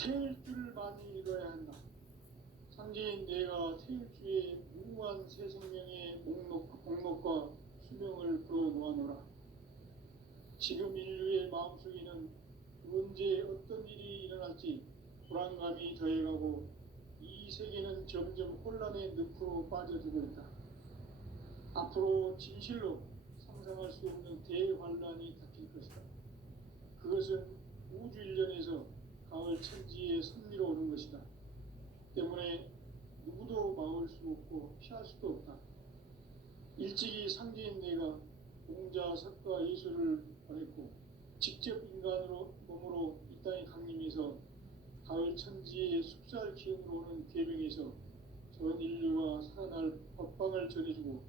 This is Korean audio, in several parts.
태일주를 많이 이뤄야 한다. 상제인 내가 태일주의 무한 새 생명의 목록과 수명을 풀어놓아노라. 지금 인류의 마음속에는 언제 어떤 일이 일어날지 불안감이 더해가고 이 세계는 점점 혼란의 늪으로 빠져들고 있다. 앞으로 진실로 상상할 수 없는 대환란이 닥칠 것이다. 그것은 우주 일련에서 가을 천지에 섭리로 오는 것이다. 때문에 누구도 막을 수 없고 피할 수도 없다. 일찍이 상제인 내가 공자, 석가, 예수를 보냈고 직접 인간으로 몸으로 이 땅에 강림해서 가을 천지의 숲살 기운으로 오는 계명에서 전 인류가 살아날 법방을 전해주고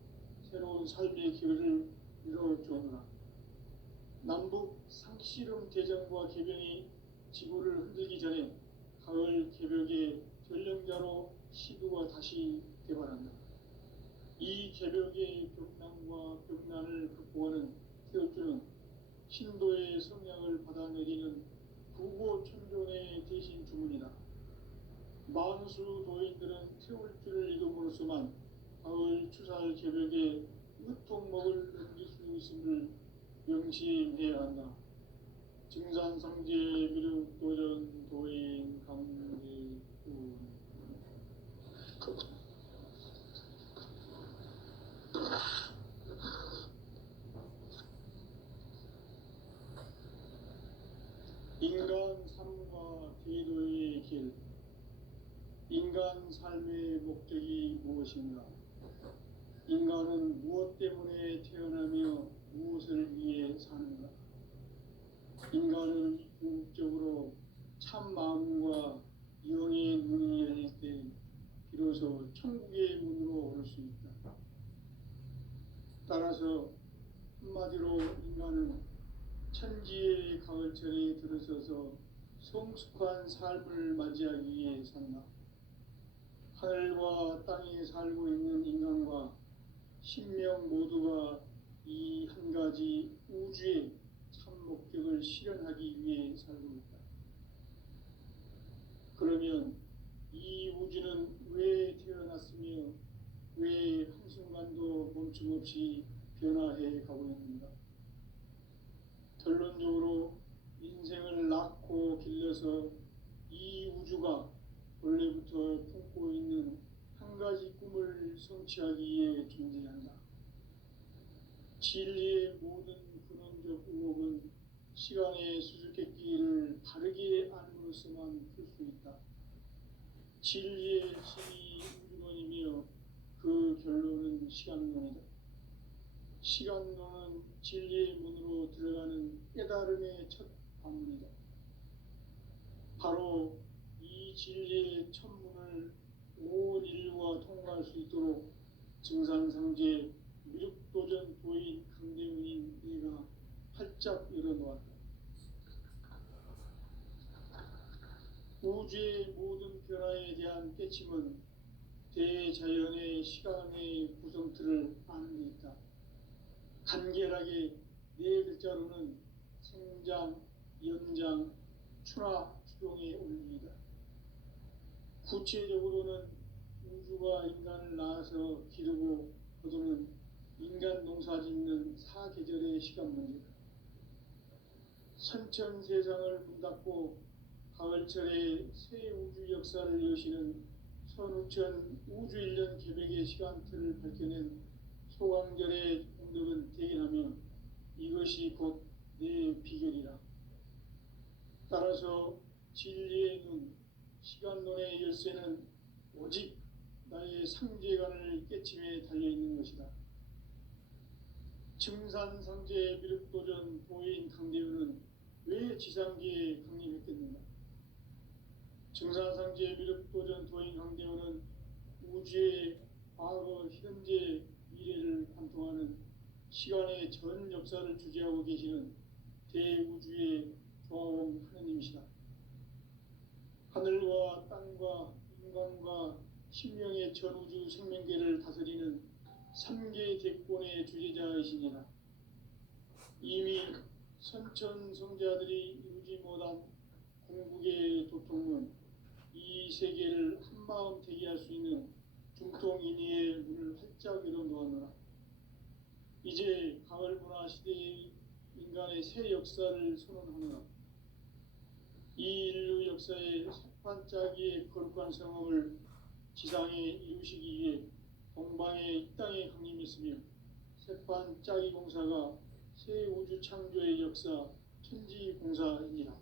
새로운 삶의 기회를 이뤄주오노라. 남북 상씨름 대전과 개병이 지구를 흔들기 전에 가을 개벽의 전령자로 시두가 다시 개발한다. 이 개벽의 벽난과 벽난을 극복하는 태울주는 신도의 성향을 받아내리는 부고천존의 대신 주문이다. 만수 도인들은 태울주를 이름으로서만 가을 추살 개벽의 으통목을 넘길 수 있음을 명심해야 한다. 증산상제 미륵도전 도인 강리군 인간 삶과 대도의 길. 인간 삶의 목적이 무엇인가? 인간은 무엇 때문에 태어나며 무엇을 위해 사는가? 인간은 궁극적으로 참 마음과 영의 문이 열릴 때 비로소 천국의 문으로 오를 수 있다. 따라서 한마디로 인간은 천지의 가을철에 들어서서 성숙한 삶을 맞이하기 위해 산다. 하늘과 땅에 살고 있는 인간과 신명 모두가 이 한 가지 우주의 참 목적을 실현하기 위해 살고 있다. 그러면 이 우주는 왜 태어났으며 왜 한순간도 멈춤없이 변화해 가고 있는가? 결론적으로 인생을 낳고 길러서 이 우주가 원래부터 품고 있는 한 가지 꿈을 성취하기 위해 존재한다. 진리의 모든 근원적 의혹은 시간의 수수께끼를 바르게 알므로서만 풀 수 있다. 진리의 진이 우주론이며 그 결론은 시간론이다. 시간론은 진리의 문으로 들어가는 깨달음의 첫 관문이다. 바로 이 진리의 첫 문을 온 인류가 통과할 수 있도록 증산상제 미륵도전 도인 강대훈인 내가 활짝 열어놓았다. 우주의 모든 변화에 대한 깨침은 대자연의 시간의 구성틀을 아는 데 있다. 간결하게 네 글자로는 생장, 연장, 추나 추동의 원리이다. 구체적으로는 우주가 인간을 낳아서 기르고 거두는 인간 농사 짓는 사계절의 시간 문제다. 선천 세상을 문 닫고 가을철에 새 우주 역사를 여시는 선우천 우주일년 계획의 시간틀을 밝혀낸 소강절의 공덕은 대견하며 이것이 곧 내 비결이라. 따라서 진리의 눈, 시간론의 열쇠는 오직 나의 상제관을 깨침에 달려있는 것이다. 증산상제 미륵도전 도인 강대훈은 왜 지상계에 강림했겠는가? 증산상제 미륵도전 도인 강대훈은 우주의 과거, 현재, 미래를 관통하는 시간의 전 역사를 주재하고 계시는 대우주의 조화원 하느님이시다. 하늘과 땅과 인간과 신명의 전우주 생명계를 다스리는 3개 대권의 주제자이시니라. 이미 선천성자들이 이루지 못한 궁극의 도통은 세계를 한마음 되게 할 수 있는 중통인의의 문을 활짝 열어놓았노라. 이제 가을 문화 시대의 인간의 새 역사를 선언하노라. 이 인류 역사의 반짝이의 거룩한 성험을 지상에 이루시기 위해 동방의 이 땅에 강림했으며 새반짝이 공사가 새 우주 창조의 역사 천지공사이니라.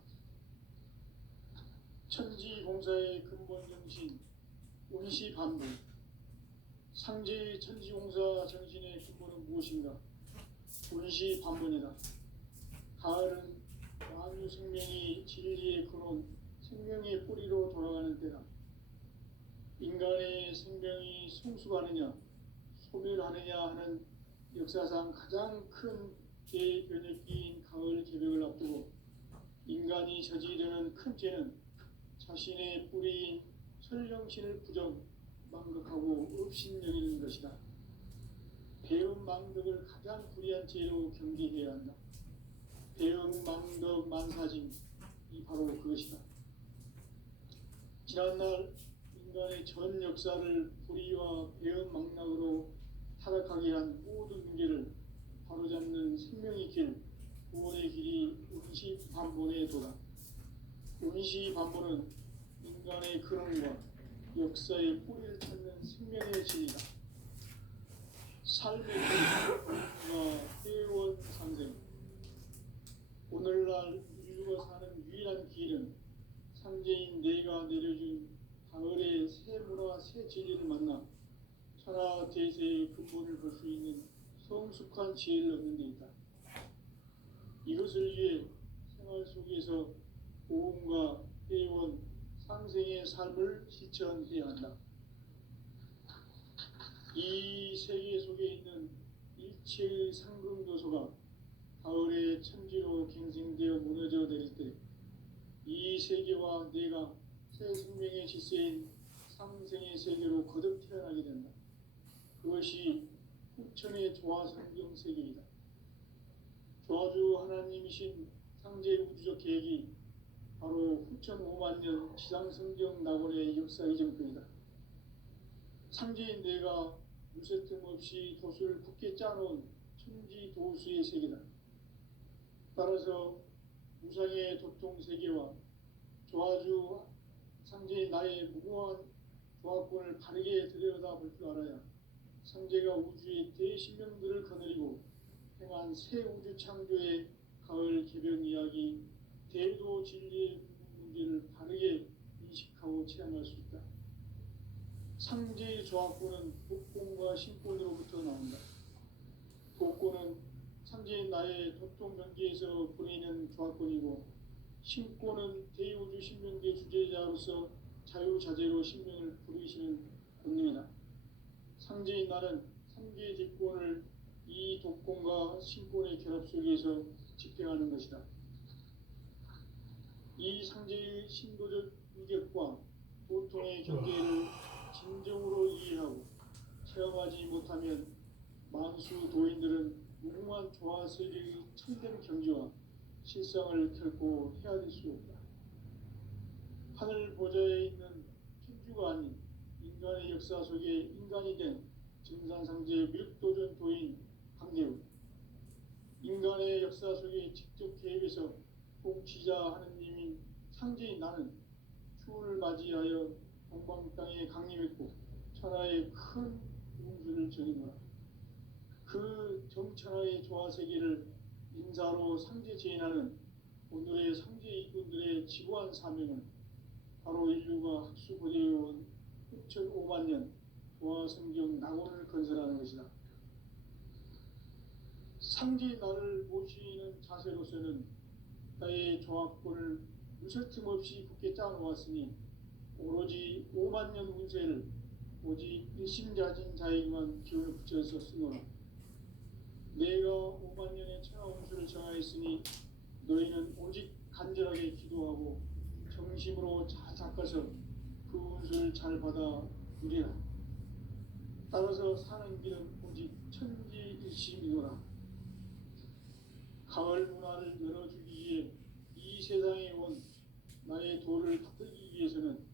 천지공사의 근본 정신 운시반복. 상제의 천지공사 정신의 근본은 무엇인가? 운시반복이다. 가을은 만유 생명이 진리의 근원, 생명의 뿌리로 돌아가는 때다. 인간의 생명이 성숙하느냐, 소멸하느냐 하는 역사상 가장 큰 대변혁기인 가을 개벽을 앞두고 인간이 저지르는 큰 죄는 자신의 뿌리인 설령신을 부정, 망각하고 업신여기는 것이다. 배음 망덕을 가장 불의한 죄로 경계해야 한다. 배음 망덕 만사짐이 바로 그것이다. 지난날 인간의 전 역사를 불의와 배음 망락으로 타락하게 한 모든 문제를 바로잡는 생명의 길, 구원의 길이 운시반본의 도다. 운시반본은 인간의 근원과 역사의 뿌리를 찾는 생명의 진이다. 삶의 길과 회원 상생. 오늘날 인류가 사는 유일한 길은 상제인 내가 내려준 가을의 새 문화 새 진리를 만나 천하 대세의 근본을 볼 수 있는 성숙한 지혜를 얻는 데 있다. 이것을 위해 생활 속에서 보험과 회원, 상생의 삶을 실천해야 한다. 이 세계 속에 있는 일체의 상금 요소가 가을의 천지로 갱생되어 무너져 내릴 때 이 세계와 내가 새 생명의 질서인 상생의 세계로 거듭 태어나게 된다. 그것이 후천의 조화성경 세계이다. 조화주 하나님이신 상제 우주적 계획이 바로 후천 5만 년 지상성경 낙원의 역사의 정표이다. 상제인 내가 무쇠틈 없이 도수를 굳게 짜놓은 천지 도수의 세계다. 따라서 무상의 도통 세계와 조화주 상제인 나의 무궁한 조화권을 바르게 들여다볼 줄 알아야 상제가 우주의 대신명들을 거느리고 행한 새 우주 창조의 가을 개변 이야기, 대도 진리의 문제를 바르게 인식하고 체험할 수 있다. 상제의 조화권은 독권과 신권으로부터 나온다. 독권은 상제인 나의 도통 경계에서 보내는 조화권이고, 신권은 대우주 신명계 주제자로서 자유자재로 신명을 부르시는 권능이다. 상제인 나는 상계의 직권을 이 독권과 신권의 결합 속에서 집행하는 것이다. 이 상제의 신도적 위격과 도통의 경계를 진정으로 이해하고 체험하지 못하면 만수 도인들은 무궁한 조화세계의 참된 경지와 실상을 결코 헤아릴 수 없다. 하늘 보좌에 있는 천주가 아닌 인간의 역사 속에 인간이 된 증산상제 밀도전 도인 강대우, 인간의 역사 속에 직접 개입해서 통치자 하느님인 상제인 나는 추운을 맞이하여 동방 땅에 강림했고 천하의 큰 운수를 정해놓아 그 정천하의 조화세계를 인사로 상제 제인하는 오늘의 상제 이군들의 지구한 사명은 바로 인류가 학수고대해온 6,5만 년 조화성경 낙원을 건설하는 것이다. 상제 나를 모시는 자세로서는 나의 조화권을 무설틈 없이 굳게 짜놓았으니 오로지 5만 년 운세를 오직 일심자진 자에게만 기운을 붙여서 쓰노라. 내가 5만 년의 천하 운수를 정하였으니 너희는 오직 간절하게 기도하고 정심으로 잘 닦아서 그 운수를 잘 받아 누리라. 따라서 사는 길은 오직 천지일심이노라. 가을 문화를 열어주기 위해 이 세상에 온 나의 도를 받들기 위해서는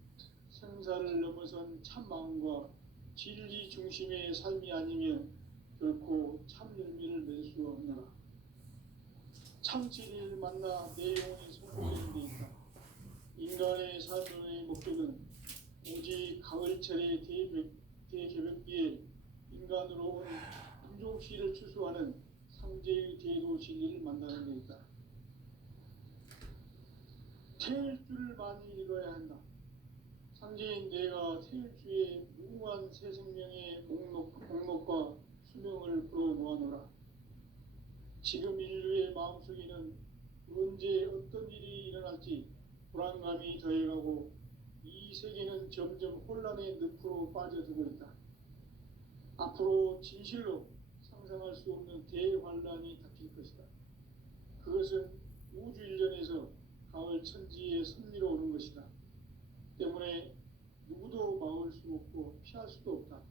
세상을 넘어선 참 마음과 진리 중심의 삶이 아니면 결코 참 열매를 맺을 수 없노라. 참 진리를 만나 내 영혼이 성공되는 데 있다. 인간의 삶의 목적은 오직 가을철의 대개벽기에 인간으로 온 인종시를 추수하는 상제의 대도 진리를 만나는 데 있다. 태일주를 많이 읽어야 한다. 상제인 내가 태일주의 무궁한 새 생명의 목록과 수명을 풀어놓아노라. 지금 인류의 마음속에는 언제 어떤 일이 일어날지 불안감이 더해가고 이 세계는 점점 혼란의 늪으로 빠져들고 있다. 앞으로 진실로 상상할 수 없는 대환란이 닥칠 것이다. 그것은 우주 일련에서 가을 천지의 섭리로 오는 것이다. 때문에 누구도 막을 수 없고 피할 수도 없다.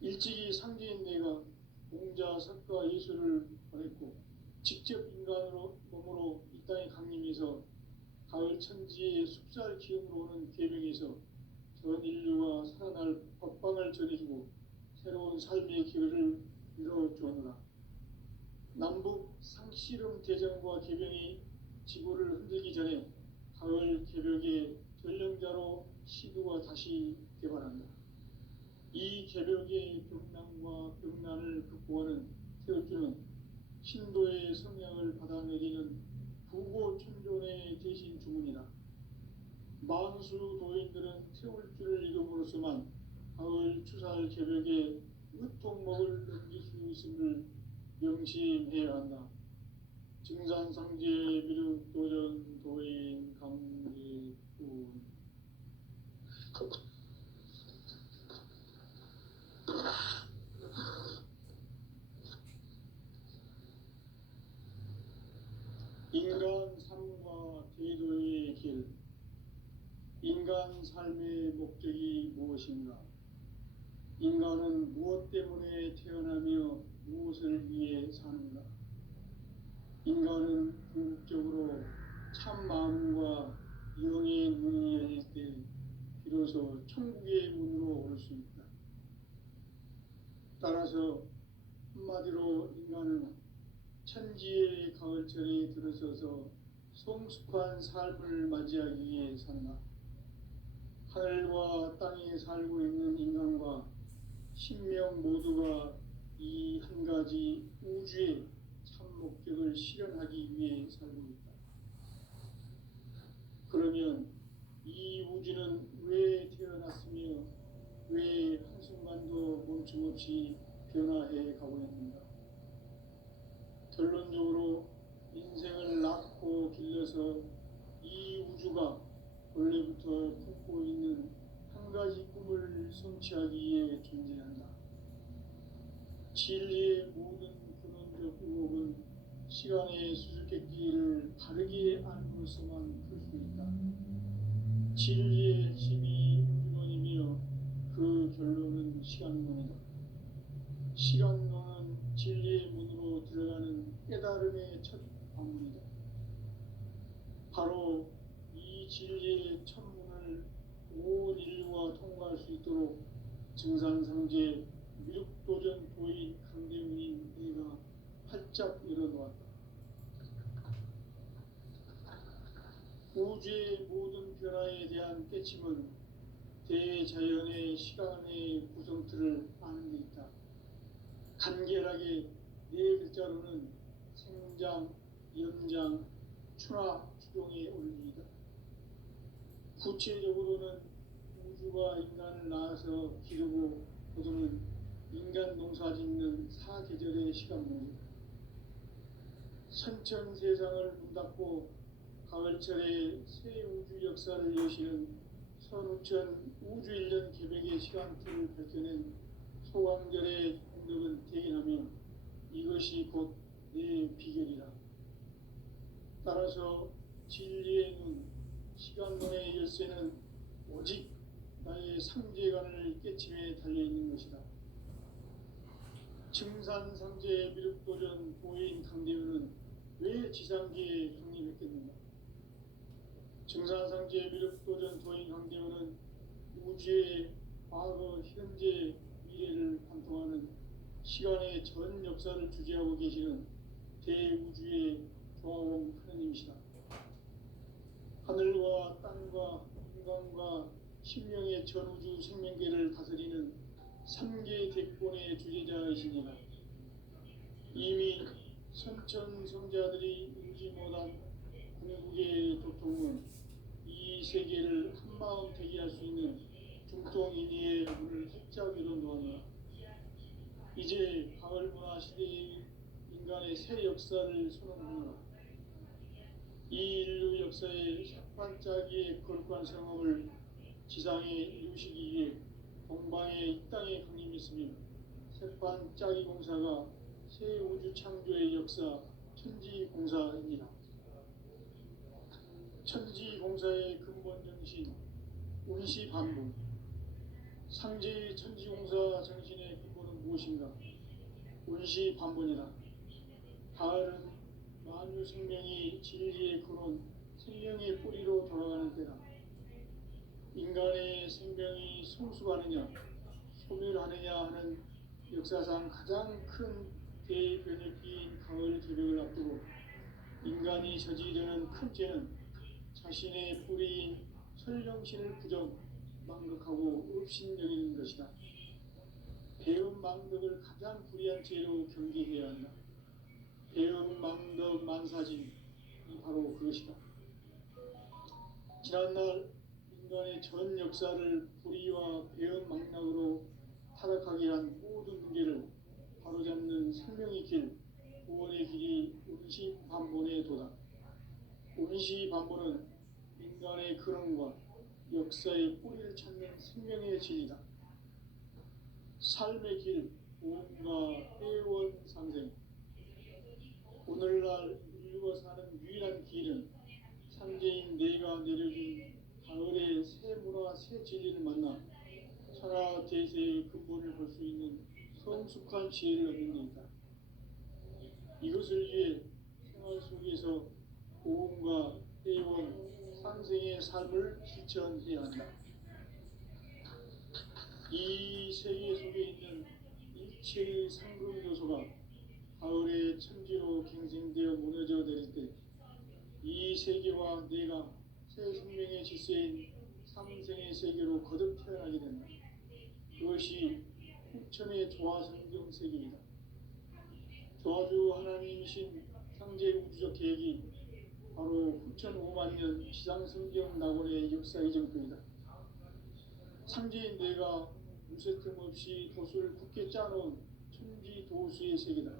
일찍이 상제인 내가 공자, 석가, 예수를 보냈고 직접 인간으로 몸으로 이 땅에 강림해서 가을 천지의 숲살 기운으로 오는 계명에서 전 인류가 살아날 법방을 전해주고 새로운 삶의 길을 열어주었노라. 남북 상씨름 대전과 개병이 지구를 흔들기 전에 가을 개벽의 전령자로 시도가 다시 개발한다. 이 개벽의 병난과 병난을 극복하는 태울주는 신도의 성향을 받아내리는 부고천존의 대신 주문이다. 만수 도인들은 태울주를 읽음으로써만 가을 추살 개벽의 으통목을 넘길 수 있음을 명심해야 한다. 증산상제 미륵도전 도인 강제군 인간 삶과 대도의 길. 인간 삶의 목적이 무엇인가? 인간은 무엇 때문에 태어나며 무엇을 위해 사는가? 인간은 궁극적으로 참 마음과 영의 문이 열릴 때 비로소 천국의 문으로 올 수 있다. 따라서 한마디로 인간은 천지의 가을철에 들어서서 성숙한 삶을 맞이하기 위해 산다. 하늘과 땅에 살고 있는 인간과 신명 모두가 이 한 가지 우주의 참 목적을 실현하기 위해 살고 있다. 그러면 이 우주는 왜 태어났으며 왜 한순간도 멈춤없이 변화해 가고 있는가? 결론적으로 인생을 낳고 길러서 이 우주가 원래부터 품고 있는 한 가지 꿈을 성취하기 위해 존재한다. 진리의 모든 근원적 의혹은 시간의 수수께끼를 바르게 알고서만 풀 수 있다. 진리의 핵심이 우주론이며 그 결론은 시간론이다. 시간론은 진리의 문으로 들어가는 깨달음의 첫 방문이다. 바로 이 진리의 첫문을 온 인류가 통과할 수 있도록 증산상제 미륵도전 도인 강대문인 내가 활짝 열어놓았다. 우주의 모든 변화에 대한 깨침은 대자연의 시간의 구성틀을 아는 데 있다. 간결하게 네 글자로는 생장, 연장, 추나 추동의 원리이다. 구체적으로는 우주가 인간을 낳아서 기르고 거두는 인간 농사 짓는 사계절의 시간문이다. 선천세상을 문닫고 가을철에 새 우주 역사를 여시는 선우천 우주일년 개벽의 시간틀을 밝혀낸 소강절의 공덕은 대견하며 이것이 곧 내 비결이라. 따라서 진리의 눈, 시간론의 열쇠는 오직 나의 상제관을 깨침에 달려있는 것이다. 증산상제 미륵도전 도인 강대현은 왜 지상계에 강림했겠는가? 증산상제 미륵도전 도인 강대현은 우주의 과거, 현재, 미래를 관통하는 시간의 전 역사를 주재하고 계시는 대우주의 조화원 하느님이시다. 하늘과 땅과 인간과 신명의 전우주 생명계를 다스리는 삼계 대권의 주재자이시니라. 이미 선천성자들이 인지 못한 궁극의 도통은 이 세계를 한마음 되게 할 수 있는 중통인의의 문을 활짝 열어놓았노라. 이제 가을 문화 시대의 인간의 새 역사를 선언하노라. 이 인류 역사의 첫 반짝이의 거룩한 성업을 지상에 이루시기 위해 동방의 이 땅에 강림했으며 새반짝이 공사가 새 우주 창조의 역사 천지공사입니다. 천지공사의 근본 정신 운시반분. 상제의 천지공사 정신의 근본은 무엇인가? 운시반분이다. 가을은 만유 생명이 진리의 근원, 생명의 뿌리로 돌아가는 때다. 인간의 생명이 성숙하느냐, 소멸하느냐 하는 역사상 가장 큰 대변혁기인 가을 개벽을 앞두고 인간이 저지르는 큰 죄는 자신의 뿌리인 설령신을 부정, 망극하고 업신여기는 것이다. 배음 망덕을 가장 불의한 죄로 경계해야 한다. 배음 망덕 만사진이 바로 그것이다. 지난날 인간의 전 역사를 불의와 배음 망락으로 타락하게 한 모든 문제를 바로잡는 생명의 길, 구원의 길이 운시반본의 도다. 운시반본은 인간의 근원과 역사의 뿌리를 찾는 생명의 진리다. 삶의 길, 보험과 회원 상생. 오늘날 인류가 사는 유일한 길은 상제인 내가 내려준 가을의 새 문화, 새 진리를 만나 천하 대세의 근본을 볼 수 있는 성숙한 지혜를 얻는 데 있다. 이것을 위해 생활 속에서 보험과 회원, 상생의 삶을 실천해야 한다. 이 세계 속에 있는 일체의 상급 요소가 가을의 천지로 갱생되어 무너져 내릴 때 이 세계와 내가 새 생명의 질서인 삼생의 세계로 거듭 태어나게 된다. 그것이 후천의 조화성경 세계이다. 조화주 하나님이신 상제 우주적 계획이 바로 후천 5만년 지상성경 낙원의 역사 이전뿐이다. 상제인 내가 무쇠 틈 없이 도수를 굳게 짜놓은 천지 도수의 세계다.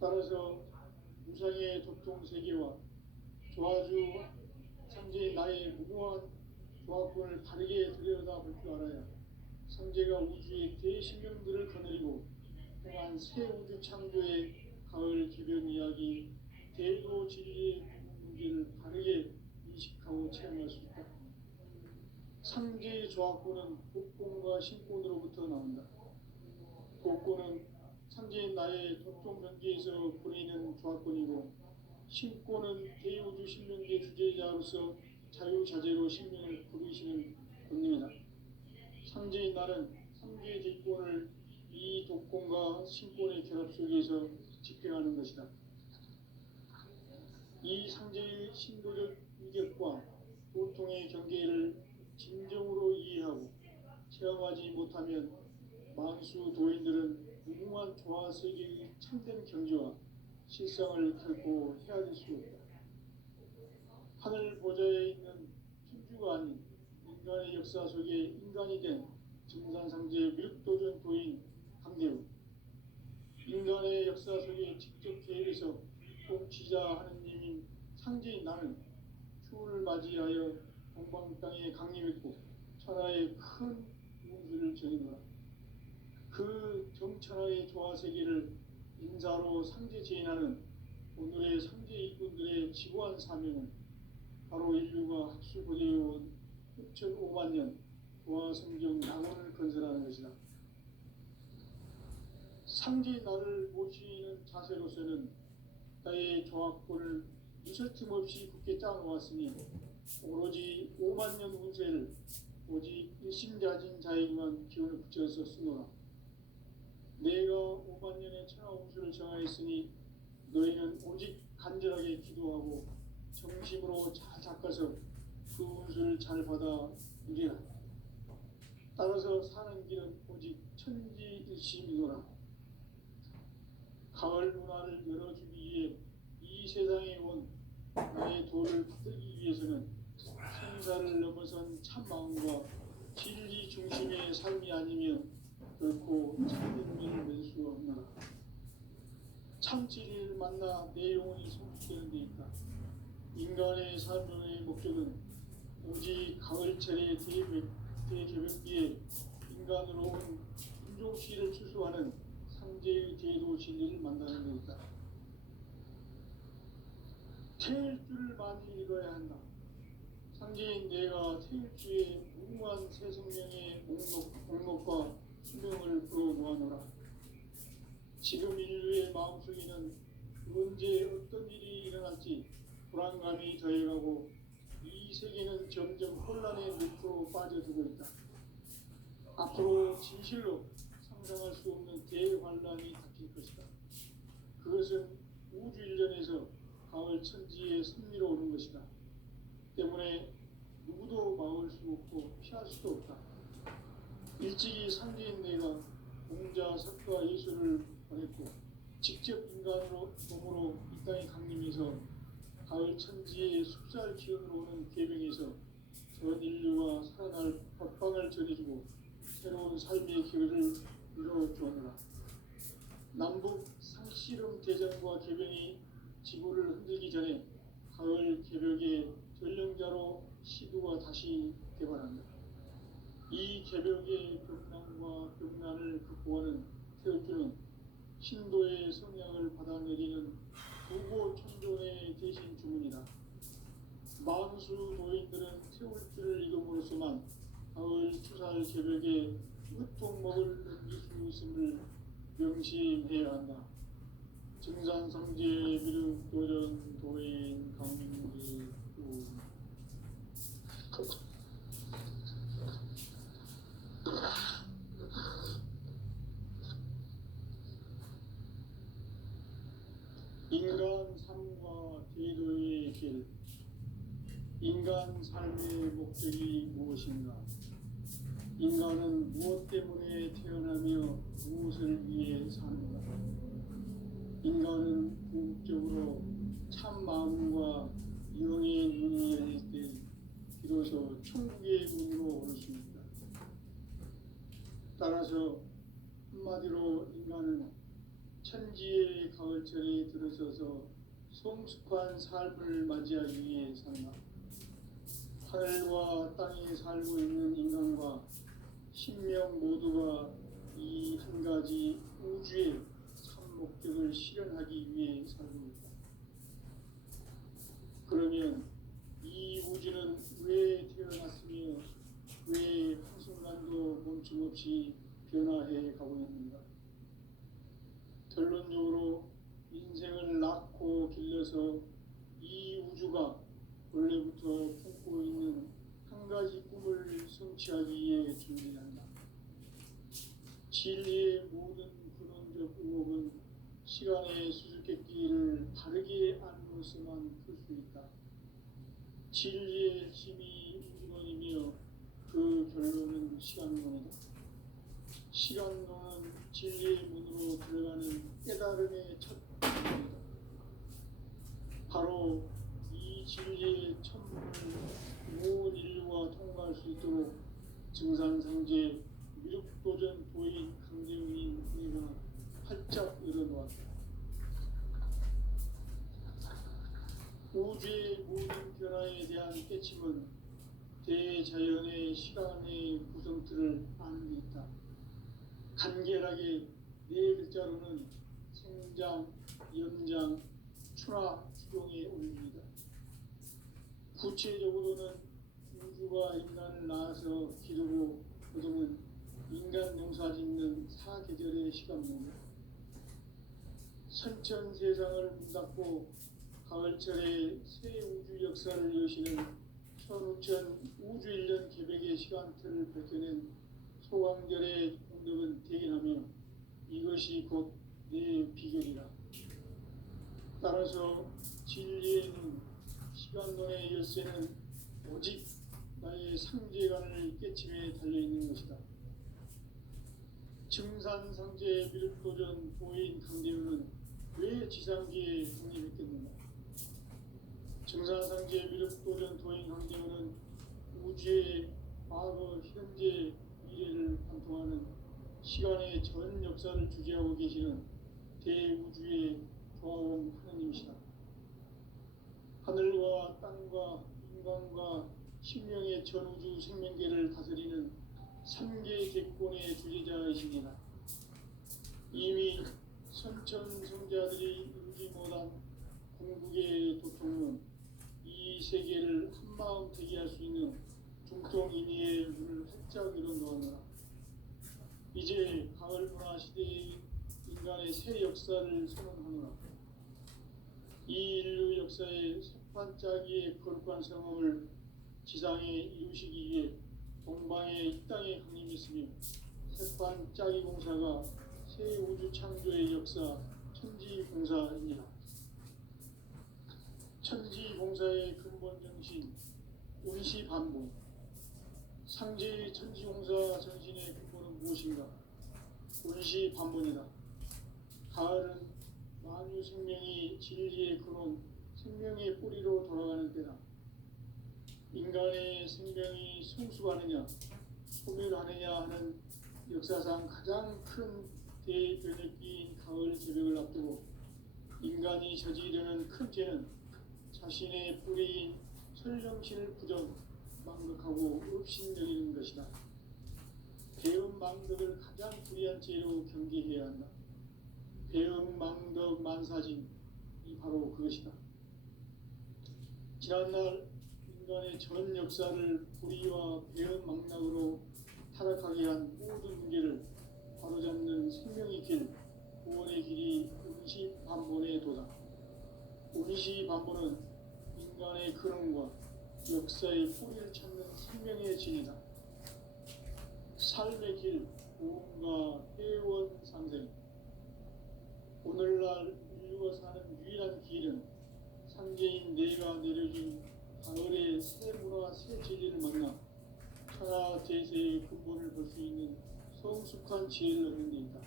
따라서 무상의 도통 세계와 조화주 상제인 나의 무궁한 조화권을 바르게 들여다볼 줄 알아야 상제가 우주의 대신명들을 거느리고 행한 새 우주 창조의 가을 기변 이야기, 대도 진리의 문제를 바르게 인식하고 체험할 수 있다. 상제의 조화권은 복권과 신권으로부터 나온다. 복권은 상제인 나의 도통 경계에서 보내는 조화권이고, 신권은 대우주 신명계 주제자로서 자유자재로 신명을 부르시는 권능이다. 상제인 나는 상계 대권을 이 독권과 신권의 결합 속에서 집행하는 것이다. 이 상제의 신도적 위력과 보통의 경계를 진정으로 이해하고 체험하지 못하면 만수 도인들은 무궁한 조화 세계의 참된 경지와 실상을 결코 헤아릴 수 없다. 하늘 보좌에 있는 천주가 아닌 인간의 역사 속에 인간이 된 증산상제 미륵도전 도인 강대우, 인간의 역사 속에 직접 계획해서 통치자 하느님인 상제인 나는 추운을 맞이하여 동방 땅에 강림했고 천하의 큰 운수를 정의노라. 그 정천하의 조화세계를 인사로 상제 제인하는 오늘의 상제 일꾼들의 지구한 사명은 바로 인류가 학수고대해온 6,500만 년 조화성경 낙원을 건설하는 것이다. 상제 나를 모시는 자세로서는 나의 조화권을 무설틈 없이 굳게 짜놓았으니 오로지 5만 년 운세를 오직 일심가진 자에게만 기운을 붙여서 쓰노라. 내가 5만 년의 천하 운수를 정하였으니 너희는 오직 간절하게 기도하고 정심으로 잘 닦아서 그 운수를 잘 받아 누리라. 따라서 사는 길은 오직 천지일심이노라. 가을 문화를 열어주기 위해 이 세상에 온 나의 도를 받들기 위해서는 생사를 넘어선 참마음과 진리 중심의 삶이 아니면 결코 참인민을 낼 수 없노라. 참진리를 만나 내 영혼이 성숙되는 데 있다. 인간의 삶의 목적은 오직 가을철의 대개벽기에 인간으로 온 인종시를 추수하는 상제의 제도 진리를 만나는 데 있다. 태일주를 많이 읽어야 한다. 상제인 내가 태일주의 무궁한 새 생명의 목록과 수명을 풀어 모아노라. 지금 인류의 마음속에는 언제 어떤 일이 일어날지 불안감이 더해가고 이 세계는 점점 혼란의 늪으로 빠져들고 있다. 앞으로 진실로 상상할 수 없는 대환란이 닥칠 것이다. 그것은 우주 일련에서 가을 천지의 섭리로 오는 것이다. 때문에 누구도 막을 수 없고 피할 수도 없다. 일찍이 상제인 내가 공자, 석가, 예수를 보냈고 직접 인간으로 몸으로 이 땅에 강림해서 가을 천지의 숫살 기운으로 오는 계명에서 전 인류가 살아날 법방을 전해주고 새로운 삶의 길을 이루어주었노라. 남북 상씨름 대전과 개병이 지구를 흔들기 전에 가을 개벽의 전령자로 시두가 다시 개발한다. 이 개벽의 벽난과 벽난을 극복하는 태울주는 신도의 성향을 받아내리는 부고 천존의 대신 주문이다. 만수 도인들은 태울주를 읽음으로써만 가을 추살 개벽에 으통먹을 넘길 수 있음을 명심해야 한다. 증산성제 미륵도전 도인 강민기 인간 삶과 제도의 길. 인간 삶의 목적이 무엇인가? 인간은 무엇 때문에 태어나며 무엇을 위해 사는가? 인간은 궁극적으로 참 마음과 영의 눈이 열릴 때 비로소 천국의 문으로 올 수 있다. 따라서 한마디로 인간은 천지의 가을철에 들어서서 성숙한 삶을 맞이하기 위해 산다. 하늘과 땅에 살고 있는 인간과 신명 모두가 이 한 가지 우주의 참 목적을 실현하기 위해 살고 있다. 그러면 이 우주는 왜 태어났으며 왜 한순간도 멈춤없이 변화해 가고 있는가? 결론적으로 인생을 낳고 길러서 이 우주가 원래부터 품고 있는 한 가지 꿈을 성취하기 위해 준비한다. 진리의 모든 근원적 의혹은 시간의 수수께끼를 바르게 알므로서만 풀 수 있다. 진리의 핵심이 우주론이며 그 결론은 시간론이다. 시간론은 진리의 문으로 들어가는 깨달음의 첫 문이다. 바로 이 진리의 천문을 온 인류가 통과할 수 있도록 증산상제 미륵도전 도인 강제용인 우리가 활짝 열어놓았다. 우주의 모든 변화에 대한 깨침은 대자연의 시간의 구성틀을 아는 데 있다. 간결하게 네 글자로는 생장, 연장, 추나 추동에 올립니다. 구체적으로는 우주가 인간을 낳아서 기르고 거두는 인간 농사 짓는 사계절의 시간입니다. 선천 세상을 문 닫고 가을철에 새 우주 역사를 여시는 천우천 우주 1년 계획의 시간틀을 밝혀낸 소강절의 공덕은 대견하며 이것이 곧 내 비결이라. 따라서 진리에는 시간론의 열쇠는 오직 나의 상제관을 깨침에 달려있는 것이다. 증산상제 미륵도전 도인 강대우는 왜 지상기에 독립했겠는가? 증산상제 미륵도전 도인 강대우는 우주의 과거, 현재, 미래를 관통하는 시간의 전 역사를 주재하고 계시는 대우주의 조화원 하느님이시다. 하늘과 땅과 인간과 신명의 전우주 생명계를 다스리는 3계 대권의 주재자이십니다. 이미 선천성자들이 이루지 못한 궁극의 도통은 이 세계를 한마음 대기할 수 있는 중통인의의 문을 활짝 열어놓았노라. 이제 가을 문화 시대의 인간의 새 역사를 선언하노라. 이 인류 역사의 새판짜기의 거룩한 성험을 지상에 이루시기 위해 동방의 이 땅에 강림했으며 새판짜기 공사가 새 우주 창조의 역사 천지공사입니다. 천지공사의 근본 정신 운시반복. 상제의 천지공사 정신의 근본은 무엇인가? 운시반복이다. 가을은 만유 생명이 진리의 근원, 생명의 뿌리로 돌아가는 때다. 인간의 생명이 성숙하느냐, 소멸하느냐 하는 역사상 가장 큰 대변혁기인 가을 개벽을 앞두고 인간이 저지르는 큰 죄는 자신의 뿌리인 설령신을 부정, 망덕하고 업신여기는 것이다. 배음 망덕을 가장 불의한 죄로 경계해야 한다. 배음 망덕 만사진이 바로 그것이다. 지난날 인간의 전 역사를 불의와 배음 망락으로 타락하게 한 모든 문제를 바로잡는 생명의 길, 구원의 길이 운시반본의 도다. 운시반본은 인간의 근원과 역사의 뿌리를 찾는 생명의 진이다. 삶의 길, 구원과 회원 상생. 오늘날 인류가 사는 유일한 길은 상제인 내가 내려준 가을의 새 문화, 새 진리를 만나 천하 대세의 근본을 볼 수 있는 성숙한 지혜를 얻는 데 있다.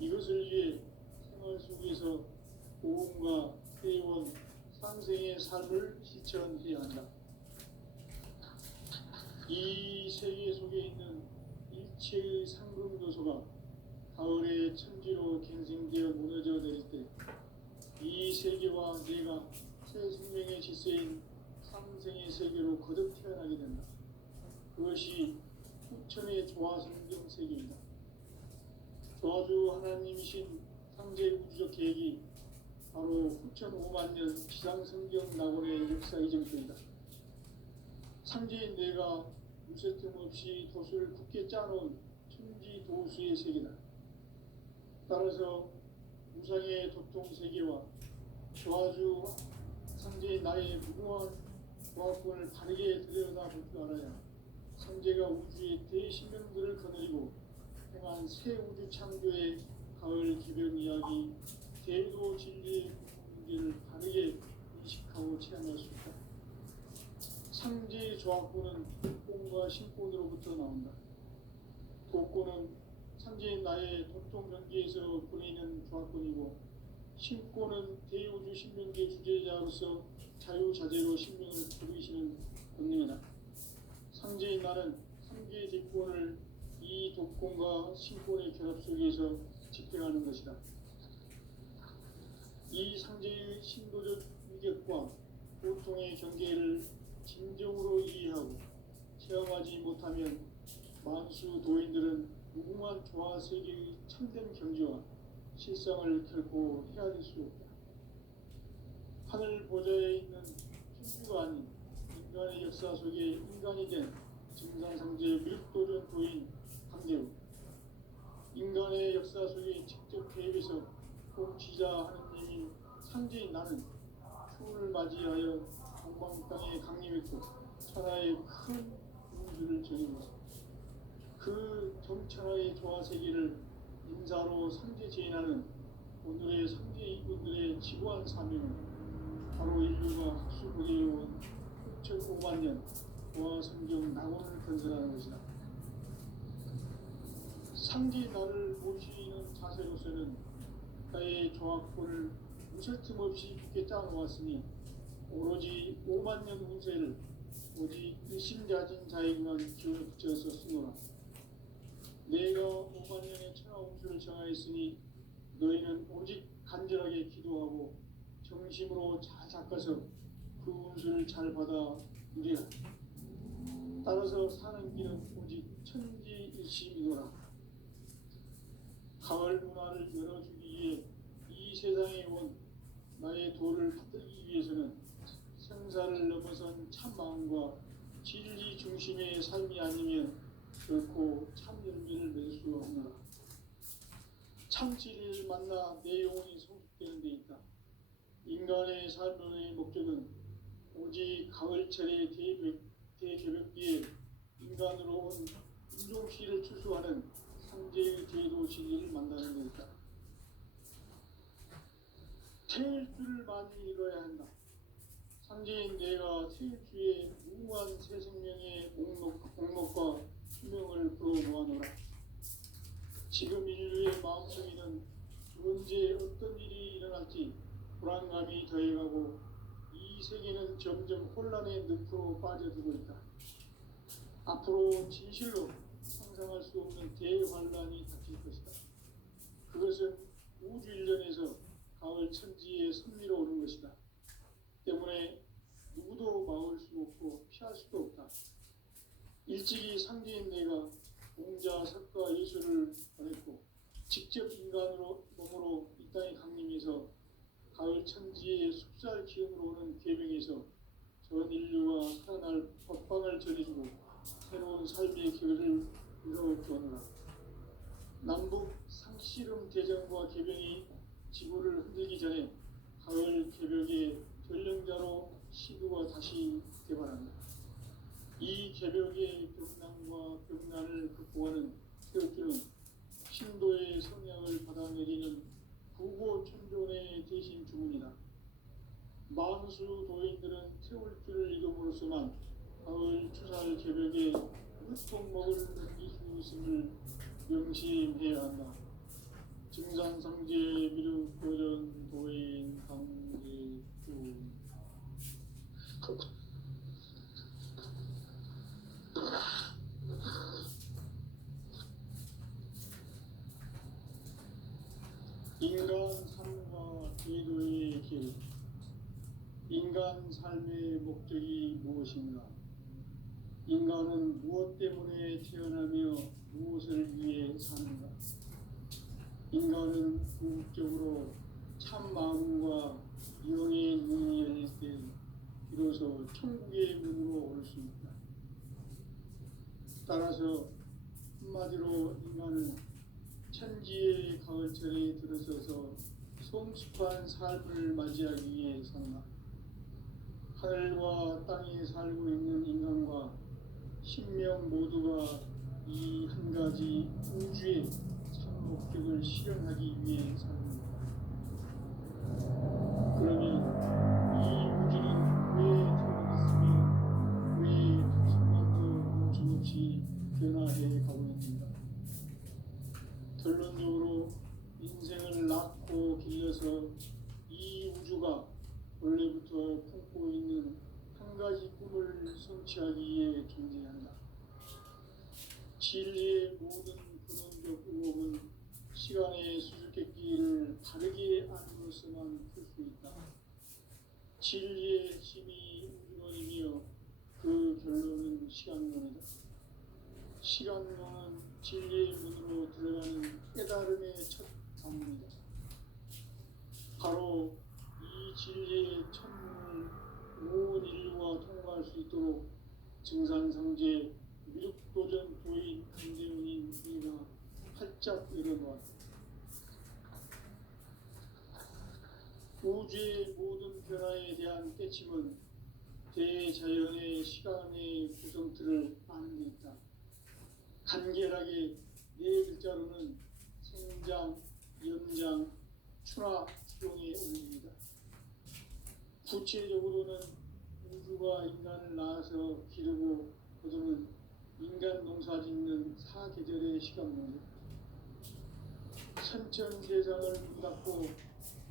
이것을 위해 생활 속에서 고음과 회원, 상생의 삶을 실천해야 한다. 이 세계 속에 있는 일체의 상금 요소가 가을의 천지로 갱생되어 무너져 내릴 때 이 세계와 내가 새 생명의 질서인 상생의 세계로 거듭 태어나게 된다. 그것이 후천의 조화성경 세계이다. 조화주 하나님이신 상제 우주적 계획이 바로 후천 5만 년 지상성경 낙원의 역사 이정표이다. 상제인 내가 무쇠틈 없이 도수를 굳게 짜놓은 천지 도수의 세계다. 따라서 무상의 도통 세계와 조화주 상제인 나의 무궁한 조화권을 바르게 들여다볼 줄 알아야 상제가 우주의 대신명들을 거느리고 행한 새 우주 창조의 가을 기변 이야기, 대도 진리의 문제를 바르게 인식하고 체험할 수 있다. 상제의 조화권은 독권과 신권으로부터 나온다. 독권은 상제인 나의 도통 경계에서 보내는 조화권이고, 신권은 대우주 신명계 주제자로서 자유자재로 신명을 부르시는 권능이다. 상제인 나는 3개 대권을 이 독권과 신권의 결합 속에서 집행하는 것이다. 이 상제의 신도적 위격과 고통의 경계를 진정으로 이해하고 체험하지 못하면 만수 도인들은 무궁한 조화 세계의 참된 경지와 실상을 결코 헤아릴 수 없다. 하늘 보좌에 있는 천주가 아닌 인간의 역사 속에 인간이 된 증상상제 미륵도전 도인 강대우. 인간의 역사 속에 직접 개입해서 공지자 하느님인 상제인 나는 추운을 맞이하여 동방 땅에 강림했고 천하의 큰 운수를 전해주었습니다. 그 정천하의 조화세계를 인사로 상제제인하는 오늘의 상제이분들의 지구한 사명은 바로 인류가 학수고대해온 6,500만 년 조화성경 낙원을 건설하는 것이다. 상제 나를 모시는 자세로서는 나의 조화권을 무설 틈 없이 굳게 짜놓았으니 오로지 5만 년 운세를 오직 일심자진 자에게만 기운을 붙여서 쓰노라. 내가 5만 년의 천하 운수를 정하였으니 너희는 오직 간절하게 기도하고 정심으로 잘 닦아서 그 운수를 잘 받아 누리라. 따라서 사는 길은 오직 천지일심이노라. 가을 문화를 열어주기 위해 이 세상에 온 나의 도를 받들기 위해서는 생사를 넘어선 참마음과 진리 중심의 삶이 아니면 결코 참 열매를 맺을 수 없노라. 참 진리를 만나 내 영혼이 성숙되는 데 있다. 인간의 삶의 목적은 오직 가을철의 대개벽기에 인간으로 온 인종시를 추수하는 상제의 제도 진리를 만나는 데 있다. 태일 줄을 많이 읽어야 한다. 상제인 내가 태일주의 무궁한 새 생명의 목록과 수명을 불어모아노라. 지금 인류의 마음속에는 언제 어떤 일이 일어날지 불안감이 더해가고 이 세계는 점점 혼란의 늪으로 빠져들고 있다. 앞으로 진실로 상상할 수 없는 대환란이 닥칠 것이다. 그것은 우주 일련에서 가을 천지의 섭리로 오는 것이다. 때문에 누구도 막을 수 없고 피할 수도 없다. 일찍이 상제인 내가 공자, 석가, 예수를 보냈고 직접 인간으로 몸으로 이 땅에 강림해서 가을 천지의 숲살 기운으로 오는 계명에서 전 인류가 살아날 법방을 전해주고 새로운 삶의 길을 이루어주었노라. 남북 상씨름 대전과 개병이 지구를 흔들기 전에 가을 개벽의 전령자로 시두가 다시 개발한다. 이 개벽의 병난과 병난을 극복하는 태극기는 신도의 성향을 받아내리는 구고천존의 대신 주문이다. 만수 도인들은 태울 줄을 읽음으로써만 가을 추살 개벽에 으통먹을 넘길 수 있음을 명심해야 한다. 증산상제 미륵도전 도인 강제주 인간 삶과 제도의 길. 인간 삶의 목적이 무엇인가? 인간은 무엇 때문에 태어나며 무엇을 위해 사는가? 인간은 궁극적으로 참 마음과 영의 눈이 열릴 때 비로소 천국의 문으로 올 수 있다. 따라서 한마디로 인간은 천지의 가을철에 들어서서 성숙한 삶을 맞이하기 위해 산다. 하늘과 땅에 살고 있는 인간과 신명 모두가 이 한 가지 우주의 참 목적을 실현하기 위해 삽니다. 그러면 이 우주는 왜 태어났으며 왜 한순간도 정없이 변화해 가고 있는가? 결론적으로 인생을 낳고 길러서 이 우주가 원래부터 품고 있는 한 가지 꿈을 성취하기 위해 존재한다. 진리의 모든 근원적 의혹은 시간의 수수께끼를 바르게 안으로서만 풀 수 있다. 진리의 핵심이 우주론이며 그 결론은 시간론이다. 시간론은 진리의 문으로 들어가는 깨달음의 첫 관문이다. 바로 이 진리의 첫문을 온 인류가 통과할 수 있도록 증산상제 미륵도전 도인 강제훈인 이가 활짝 열어놓았다. 우주의 모든 변화에 대한 깨침은 대자연의 시간의 구성틀을 아는 데 있다. 간결하게 네 글자로는 생장, 연장, 추나 추동에 올립니다. 구체적으로는 우주가 인간을 낳아서 기르고 거두는 인간 농사 짓는 사계절의 시간입니다. 천천 세상을 문닫고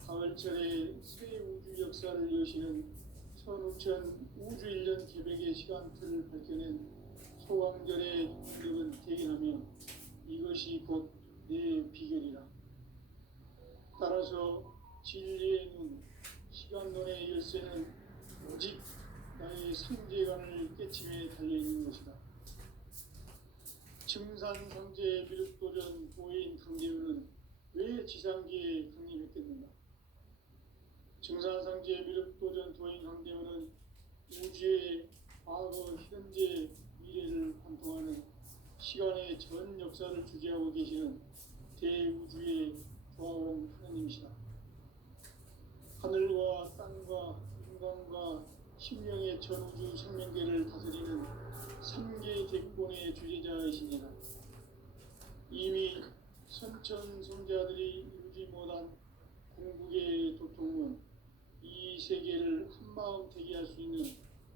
가을철에 새 우주 역사를 여시는 선우천 우주 1년 개백의 시간틀을 밝혀낸 소강절의 능력은 대견하며 이것이 곧 내 비결이라. 따라서 진리의 눈, 시간론의 열쇠는 오직 나의 상제관을 깨침에 달려있는 것이다. 증산상제 미륵도전 도인 강대우는 왜 지상기에 강림했겠는가? 증산상제 미륵도전 도인 강대우는 우주의 과거, 현재, 미래를 관통하는 시간의 전 역사를 주재하고 계시는 대우주의 조화원 하느님이시다. 하늘과 땅과 인간과 신명의 전우주 생명계를 다스리는 3개 대권의 주제자이시니라. 이미 선천성자들이 이루지 못한 궁극의 도통은 이 세계를 한마음 되게 할 수 있는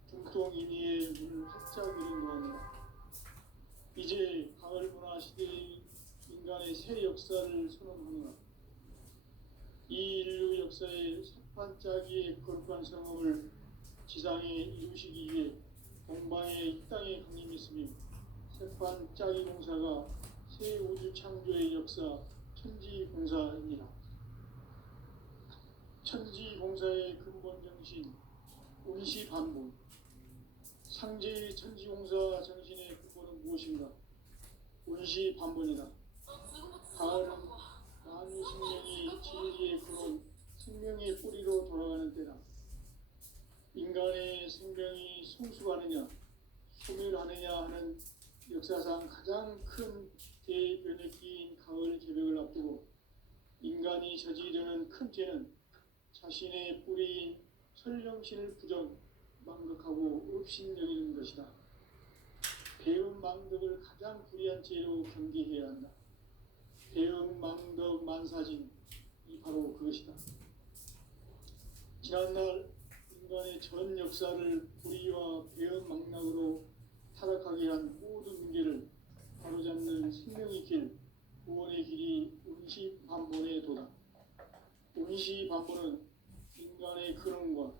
중통인의의 문을 활짝 열은 거아니라. 이제 가을 문화 시대의 인간의 새 역사를 선언하노라. 이 인류 역사의 석판짜기의 거룩한 성험을 지상에 이루시기 위해 동방의 이 땅에 강림했으며 석판짜기 공사가 새 우주 창조의 역사 천지공사입니다. 천지공사의 근본 정신 운시반복. 상제의 천지공사 정신의 근본은 무엇인가? 운시반복이다. 가을은 만유 생명이 진리의 근원, 생명의 뿌리로 돌아가는 때다. 인간의 생명이 성숙하느냐, 소멸하느냐 하는 역사상 가장 큰 대변혁기인 가을 개벽을 앞두고 인간이 저지르는 큰 죄는 자신의 뿌리인 설령신을 부정, 망극하고 업신여기는 것이다. 배움 망덕을 가장 불의한 죄로 경계해야 한다. 배움 망덕 만사진이 바로 그것이다. 지난날 인간의 전 역사를 불의와 배움 망락으로 타락하게 한 모든 문제를 바로잡는 생명의 길, 구원의 길이 운시반본의 도다. 운시반본은 인간의 근원과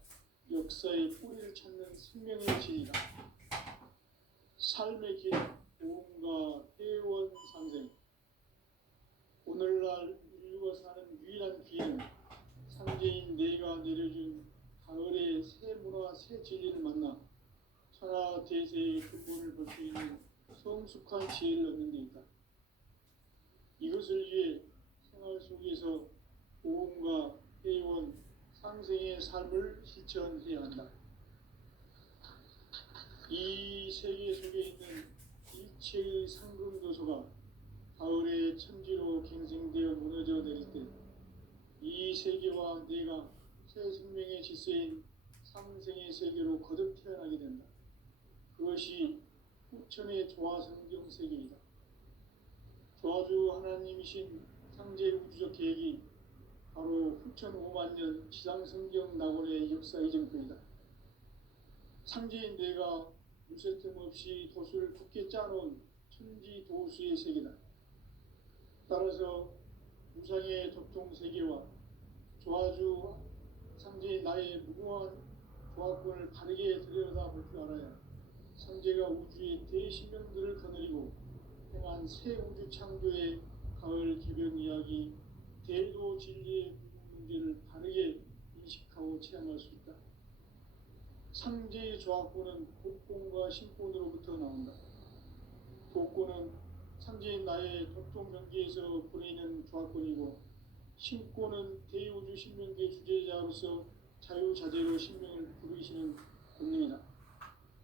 역사의 뿌리를 찾는 생명의 길이다. 삶의 길, 보험과 회원 상생. 오늘날 인류가 사는 유일한 길은 상제인 내가 내려준 가을의 새 문화, 새 진리를 만나 천하 대세의 근본을 볼 수 있는 성숙한 지혜를 얻는 데 있다. 이것을 위해 생활 속에서 보험과 회원, 상생의 삶을 실천해야 한다. 이 세계 속에 있는 일체의 상금도서가 가을의 천지로 갱생되어 무너져 내릴 때 이 세계와 내가 새 생명의 질서인 상생의 세계로 거듭 태어나게 된다. 그것이 후천의 조화성경 세계이다. 조화주 하나님이신 상제 우주적 계획이 바로 후천 5만 년 지상성경 낙원의 역사 이정표이다. 상제인 내가 무쇠틈 없이 도수를 굳게 짜놓은 천지 도수의 세계다. 따라서 무상의 도통 세계와 조화주 상제인 나의 무궁한 조화권을 바르게 들여다볼 줄 알아야 상제가 우주의 대신명들을 거느리고 행한 새 우주 창조의 가을 개변 이야기, 대도 진리의 문제를 바르게 인식하고 체험할 수 있다. 상제의 조화권은 독권과 신권으로부터 나온다. 독권은 상제인 나의 도통 경계에서 보내는 조화권이고, 신권은 대우주 신명계 주제자로서 자유자재로 신명을 부르시는 본능이다.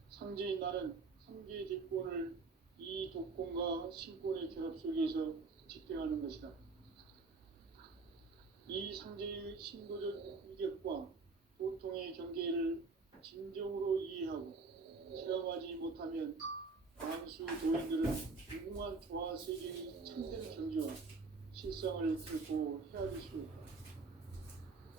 상제인 나는 3개의 대권을 이 독권과 신권의 결합 속에서 집행하는 것이다. 이 상제의 신도적 위격과 보통의 경계를 진정으로 이해하고 체험하지 못하면 많수 도인들은 무궁한 조화 세계의 참된 경지와 실상을 결코 헤아릴 수